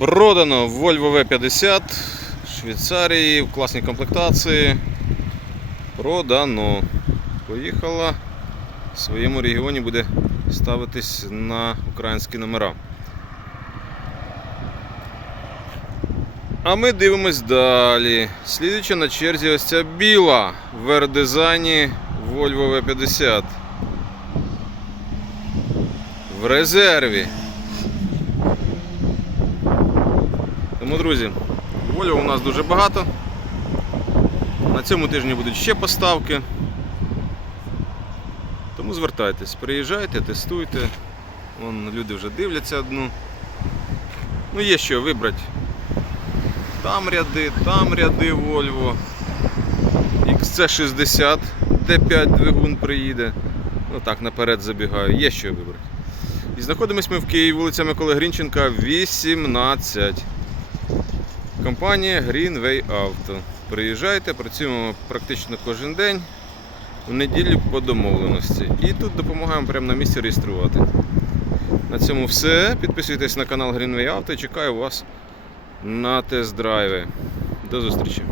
Продано Volvo V50 Швейцарії в класній комплектації. Продано. Поїхала в своєму регіоні буде ставитись на українські номера. А ми дивимось далі. Слідуюча на черзі ось ця біла в R-дизайні Volvo V50. В резерві. Тому, друзі, Volvo у нас дуже багато. На цьому тижні будуть ще поставки. Тому звертайтесь, приїжджайте, тестуйте. Вон люди вже дивляться одну. Ну, є що вибрати. Там ряди, там ряди Volvo. XC60, D5 двигун приїде. Ну так, наперед забігаю, є що вибрати. І знаходимось ми в Києві, вулиця Миколи Грінченка, 18. Компанія Greenway Auto. Приїжджайте, працюємо практично кожен день. У неділю по домовленості. І тут допомагаємо прямо на місці реєструвати. На цьому все. Підписуйтесь на канал Greenway Auto і чекаю вас на тест-драйви. До зустрічі!